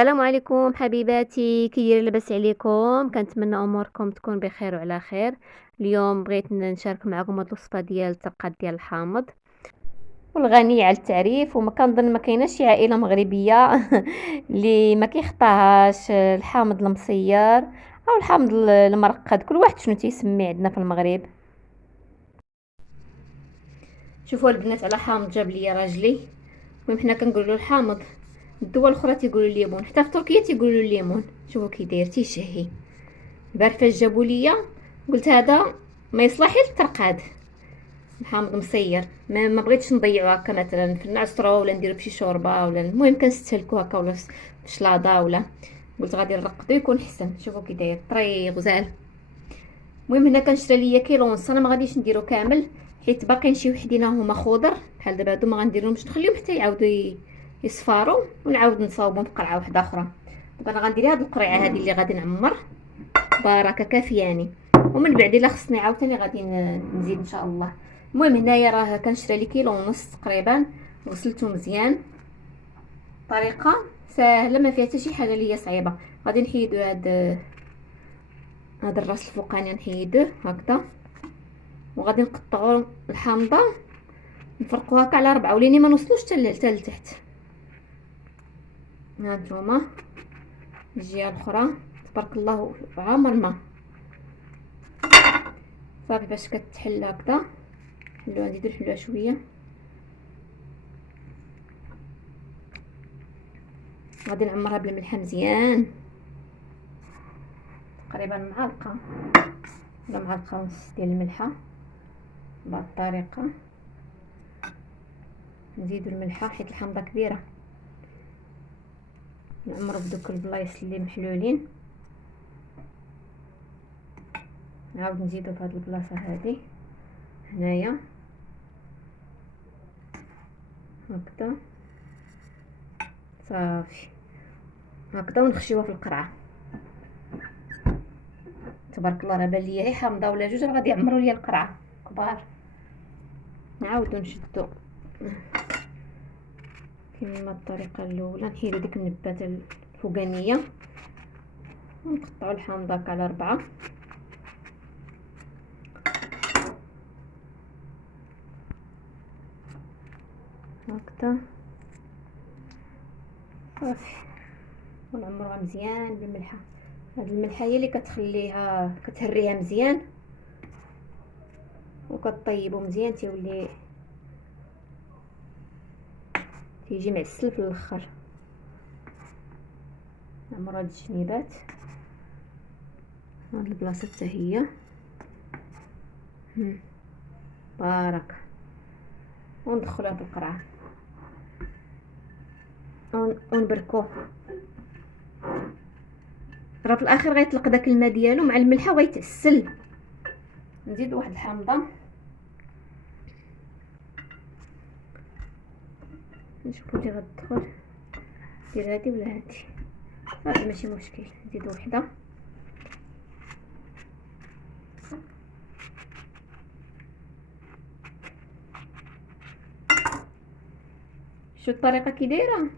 السلام عليكم حبيباتي، كي دايرين؟ لاباس عليكم؟ كنتمنى اموركم تكون بخير وعلى خير. اليوم بغيت نشارك معكم هاد الوصفه ديال التقاد ديال الحامض، والغني على التعريف. وما كنظن ما كايناش شي عائله مغربيه اللي ما كيخطاهاش الحامض المصير او الحامض المرقد، كل واحد شنو تيسميه عندنا في المغرب. شوفوا البنات، على حامض جاب لي راجلي. المهم حنا كنقولوا الحامض، الدول الاخرى تيقولوا الليمون، حتى في تركيا تيقولوا الليمون. شوفوا كي داير تيشهي. البارفه جابوا ليا، قلت هذا ما يصلح للترقاد، حامض مصير. ما بغيتش نضيعو هكا مثلا في العصره ولا نديرو بشي شوربه، ولا المهم كنستهلكو هكا ولا في شلاضه، ولا قلت غادي نرقدو يكون حسن. شوفوا كي داير طري غزال. المهم هنا كنشري ليا كيلو ونص، انا ما غاديش نديرو كامل حيت باقيين شي وحدين هما خضر بحال دابا هادو، ما غنديرهمش، نخليهم حتى يعاودوا يصفاروا ونعاود نصاوبهم في قرعه واحده اخرى. دابا انا غندير هاد القرعه هادي اللي غادي نعمر بركه كافياني، ومن بعد الا خصني عاوتاني غادي نزيد ان شاء الله. المهم هنايا راه كنشري لي كيلو ونص تقريبا، غسلته مزيان. طريقه سهله ما فيها حتى شي حاجه اللي هي صعيبه. غادي نحيدو هاد الراس الفوقاني، نحيدوه هكذا، وغادي نقطعوا الحامضه نفرقوها هكا على 4 وليني ما نوصلوش حتى لتحت. ها نتوما الجهه الاخرى تبارك الله عامر ما صافي. باش كتحل هكذا نحلوها، نزيدو نحلوها شويه. غادي نعمرها بالملحه مزيان، تقريبا معلقه ولا معلقه ونص ديال الملحه. بهذه الطريقه نزيدو الملحه حيت الحامضه كبيره. نعمرو بدوك البلايص اللي محلولين، نعاود نزيدو في هذه البلاصه هذه هنايا هكذا صافي هكذا، ونخشيوها في القرعه. تبارك الله راه بان ليا غير حامضه ولا جوج راه غادي يعمروا ليا القرعه كبار. نعاودو نشدو كما الطريقه الاولى، نحيدو ديك النبات الفوقانيه ونقطعوا الحامضه على 4 هكذا صافي، ونعمروها مزيان بالملحه. هاد الملحه هي اللي كتخليها كتهريها مزيان وكطيبو مزيان، تيولي تيجي معسل في الاخر. نعمرو هاد الجنيبات، هاد البلاصه حتى هي بارك، وندخلوها في القرعه ونبركوه. راه في الاخر غيطلق داك الماء ديالو مع الملحه وغيتعسل. نزيد واحد الحامضه، نشوفو اللي غتدخل، دير هادي ولا هادي صافي ماشي مشكل. نزيد وحده، شو الطريقه كي دايره،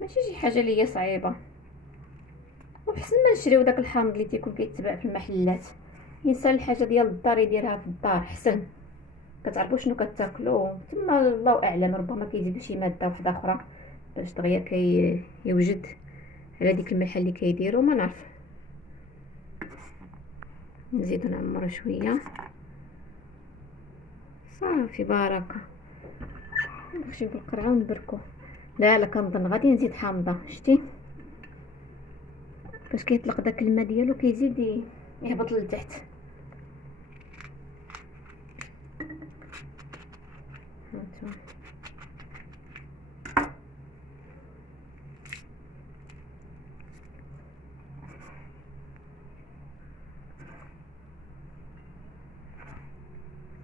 ماشي شي حاجه اللي هي صعيبه. وحسن ما نشريو داك الحامض اللي تيكون كيتباع في المحلات، الانسان الحاجه ديال الدار يديرها في الدار حسن. كتعرفوا شنو كتاكلوا تما، الله اعلم، ربما كيزيدوا شي ماده واحده اخرى باش دغيا يوجد على ديك الملحه اللي كيديروا، ما نعرف. نزيدو نعمرو شويه صافي بركه، نخشيو بالقرعه ونبركو. لا كنظن غادي نزيد حامضه، شتي فاش كيطلق داك الماء ديالو كيزيد يهبط لتحت. هانتوما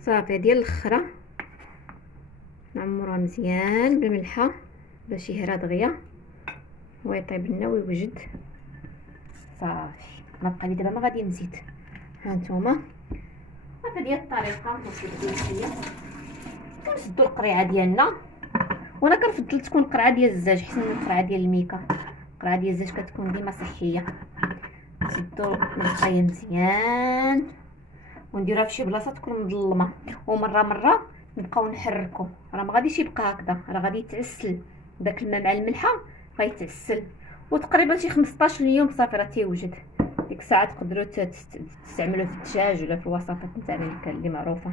صافي ديال الاخره نعمروها مزيان بالملحه باش يهرى دغيا ويطيب لنا ويوجد. صافي ما بقى لي دابا ما غادي نزيد. هانتوما صافي ديال الطريقه وصلت كنسدو القريعه ديالنا، وانا كنفضل تكون قرعه ديال الزاج حسن من القرعه ديال الميكا. القرعه ديال الزيت كتكون ديما صحيه. نسدو البقايه مزيان ونديروها في شي بلاصه تكون مظلمه، ومره مره نبقاو نحركو، راه ما غاديش يبقى هكذا، راه غادي يتعسل داك الماء مع الملحه غيتعسل. وتقريبا شي 15 يوم صافي راه تيوجد. ديك الساعه تقدروا تستعملوه في الدجاج ولا في الوصفات نتاع اللي معروفه.